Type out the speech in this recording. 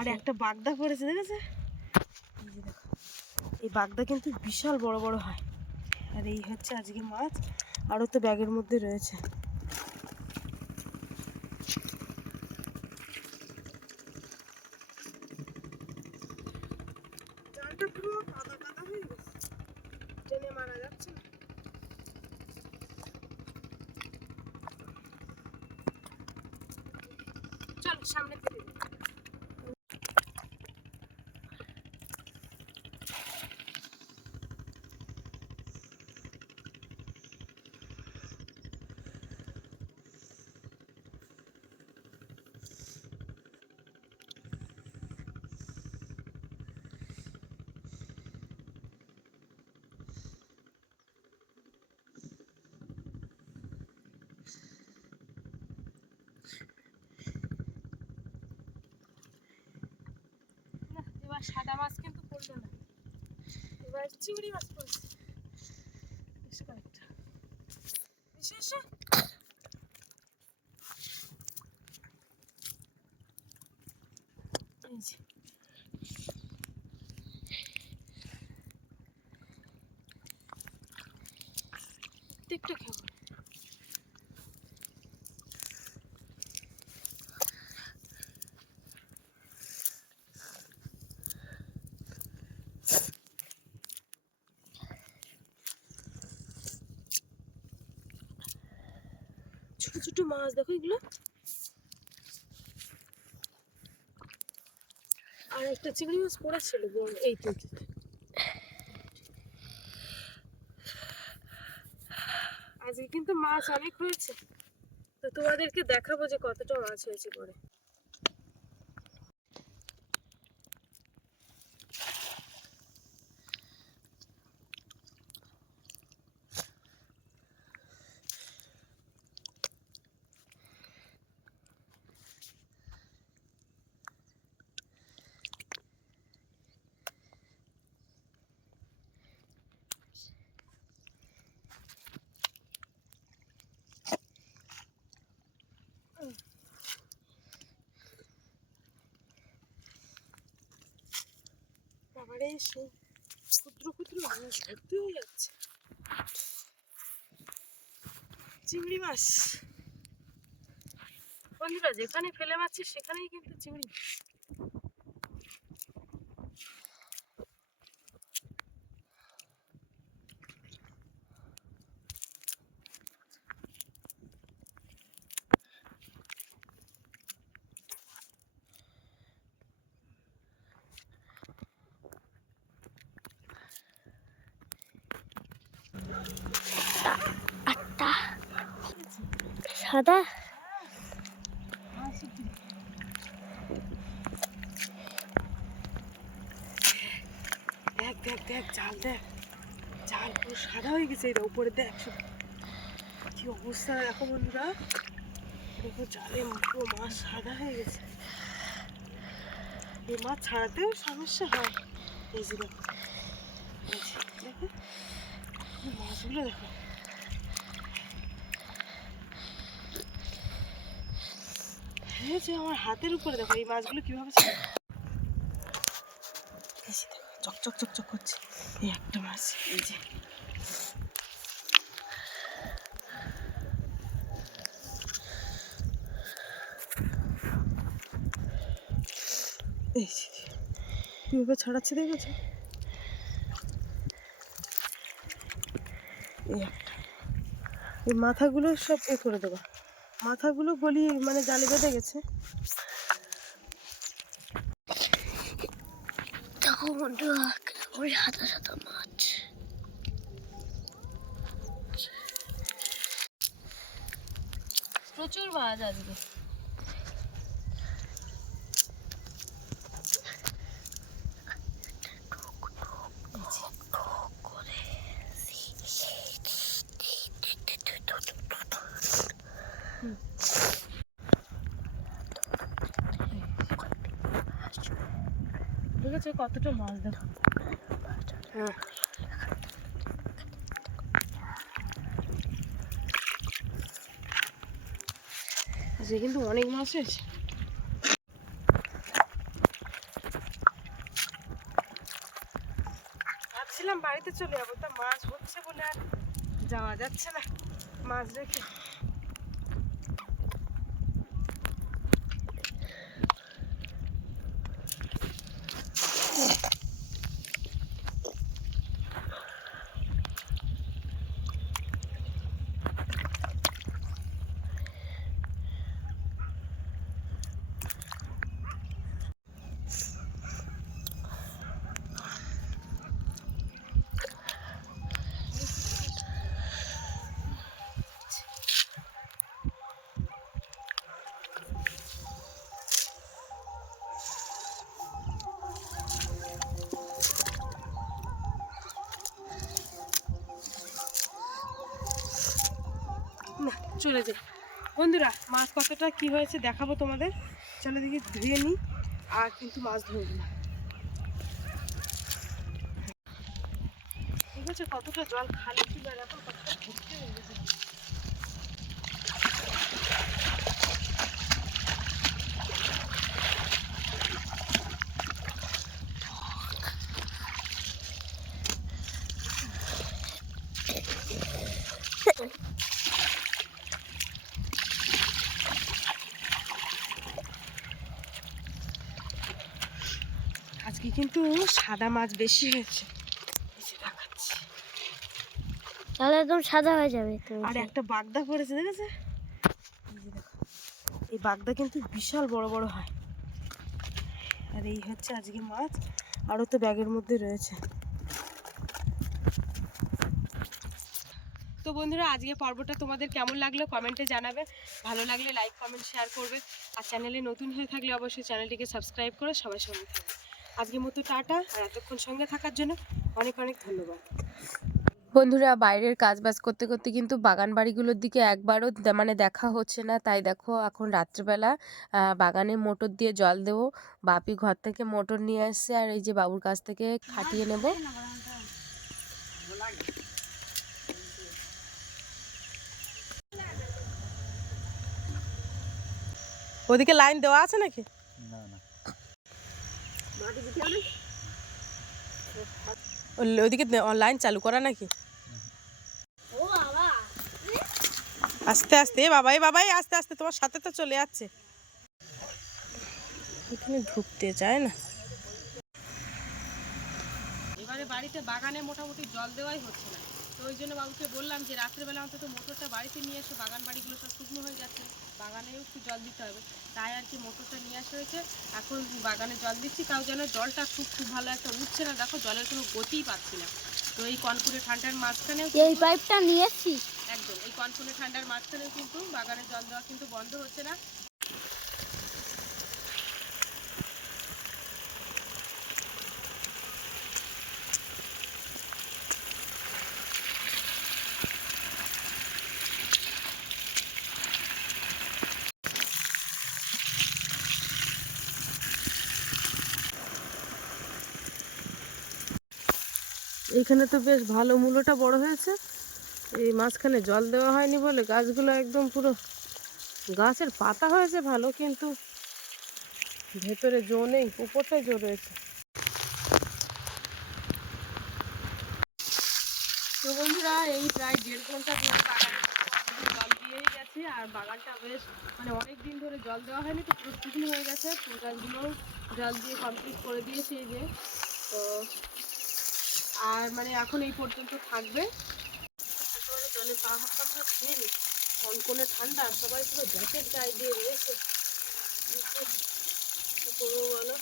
আর একটা বাগদা পড়েছে দেখেছে? এই বাগদা কিন্তু বিশাল বড় বড় হয়। আর এই হচ্ছে আজকে মাছ আরও তো ব্যাগের মধ্যে রয়েছে। সামনে এবার সাদা মাছ কিন্তু পড়ল না। এবার চিংড়ি মাছ পড়ছে। বেশ ছোট মাছ দেখো এগুলো। আর একটা চিংড়ি মাছ পড়েছিল তো, এই তো। আজকে কিন্তু মাছ অনেক হয়েছে। তো তোমাদেরকে দেখাবো যে কতটা মাছ হয়েছে পরে। বাবারে সেই ক্ষুদ্র ক্ষুদ্র মাছ ভর্তি হয়ে যাচ্ছে। চিংড়ি মাছ। বন্ধুরা, যেখানে ফেলে মারছে সেখানেই কিন্তু চিংড়ি। মাছ। সাদা। দেখ দেখ দেখ জাল দেখ। জাল পুরো সাদা হয়ে গেছে, এটা উপরে দেখ। কি অবস্থা দেখো বন্ধুরা। দেখো জালে পুরো মাছ সাদা হয়ে গেছে। এই মাছ ছাড়াতেও সমস্যা হয়। এই যে দেখো। দেখো। মাছগুলো দেখো যে আমার হাতের উপরে দেখো, এই মাছগুলো কীভাবে চকচক চকচক করছে এই একটা মাছ, এই যে। এই কীভাবে ছাড়াচ্ছে দেখেছ? এই মাথাগুলো সব এ করে দেবো। মাথাগুলো গলি মানে জালে বেঁধে গেছে। দেখো বন্ধুরা সাদা মাছ। প্রচুর মাছ আজকে দেখেছ কতটা মাছ দেখো। হ্যাঁ কিন্তু অনেক মাছ হয়েছে। ভাবছিলাম বাড়িতে চলে যাব তা মাছ হচ্ছে বলে আর যাওয়া যাচ্ছে না। মাছ রেখে চলে যাই। বন্ধুরা, মাছ কতটা, কি হয়েছে দেখাবো তোমাদের। চলো দেখি, ধুয়ে নিই আর কিন্তু মাছ ধরবো না। ঠিক আছে, কতটা জল খালি ছিল এখন কতটা ভর্তি হয়ে গেছে। আজকে কিন্তু সাদা মাছ বেশি হয়েছে। দেখাচ্ছি। তাহলে একদম সাদা হয়ে যাবে আর একটা বাগদা পড়েছে দেখেছে? এই এই বাগদা কিন্তু বিশাল বড় বড় হয়। আর এই হচ্ছে আজকে মাছ আরও তো ব্যাগের মধ্যে রয়েছে। তো বন্ধুরা আজকে পর্বটা তোমাদের কেমন লাগল কমেন্টে জানাবে। ভালো লাগলে লাইক কমেন্ট শেয়ার করবে। আর চ্যানেলে নতুন হয়ে থাকলে অবশ্যই চ্যানেলটিকে সাবস্ক্রাইব করে সবাই সঙ্গে থাকবে। আজকের মতো টাটা আর এতক্ষণ সঙ্গে থাকার জন্য অনেক অনেক ধন্যবাদ। বন্ধুরা বাইরের কাজ বাজ করতে করতে কিন্তু বাগান বাড়িগুলোর দিকে একবারও মানে দেখা হচ্ছে না। তাই দেখো এখন রাত্রিবেলা বাগানে মোটর দিয়ে জল দেবো। বাপি ঘর থেকে মোটর নিয়ে আসছে আর এই যে বাবুর কাছ থেকে খাটিয়ে নেব। ওদিকে লাইন দেওয়া আছে নাকি? ও- ওদিকে লাইন চালু করা নাকি? আস্তে আস্তে বাবাই বাবাই, আস্তে আস্তে, তোমার সাথে তো চলে যাচ্ছে। এখানে ঢুকতে চায় না। এবারে বাড়িতে বাগানে মোটামুটি জল দেওয়াই হচ্ছে না। তো ওই জন্য বাবুকে বললাম যে রাত্রেবেলা অন্তত মোটরটা বাড়িতে নিয়ে এসে বাগান বাড়িগুলো সব শুকনো হয়ে যাচ্ছে বাগানেও একটু জল দিতে হবে। তাই আর কি মোটরটা নিয়ে আসা হয়েছে। এখন বাগানে জল দিচ্ছি তাও যেন জলটা খুব খুব ভালো একটা উঠছে না। দেখো জলের কোনো গতিই পাচ্ছি না। তো এই কনপুরে ঠান্ডার মাঝখানেও এই পাইপটা নিয়ে এসছি একদম এই কনকনে ঠান্ডার মাঝখানেও কিন্তু বাগানে জল দেওয়া কিন্তু বন্ধ হচ্ছে না। এইখানে তো বেশ ভালো মূলোটা বড় হয়েছে। এই মাঝখানে জল দেওয়া হয়নি বলে গাছগুলো একদম পুরো গাছের পাতা হয়েছে ভালো, কিন্তু ভেতরে জো নেই উপরটাই জো রয়েছে। তো বন্ধুরা, এই প্রায় দেড় ঘণ্টা ধরে বাগানে জল দিয়েই গেছে, আর বাগানটা বেশ মানে অনেক দিন ধরে জল দেওয়া হয়নি, তো পুরো শুকনো হয়ে গেছে। ফুল গাছগুলোও জল দিয়ে কমপ্লিট করে দিয়েছে এই যে। তো আর মানে এখন এই পর্যন্ত থাকবে। একেবারে জলে পা হাত পা পুরো ধুয়ে নি কনকনে ঠান্ডা, সবাই পুরো জ্যাকেট গায়ে দিয়ে রয়েছে। করব বলো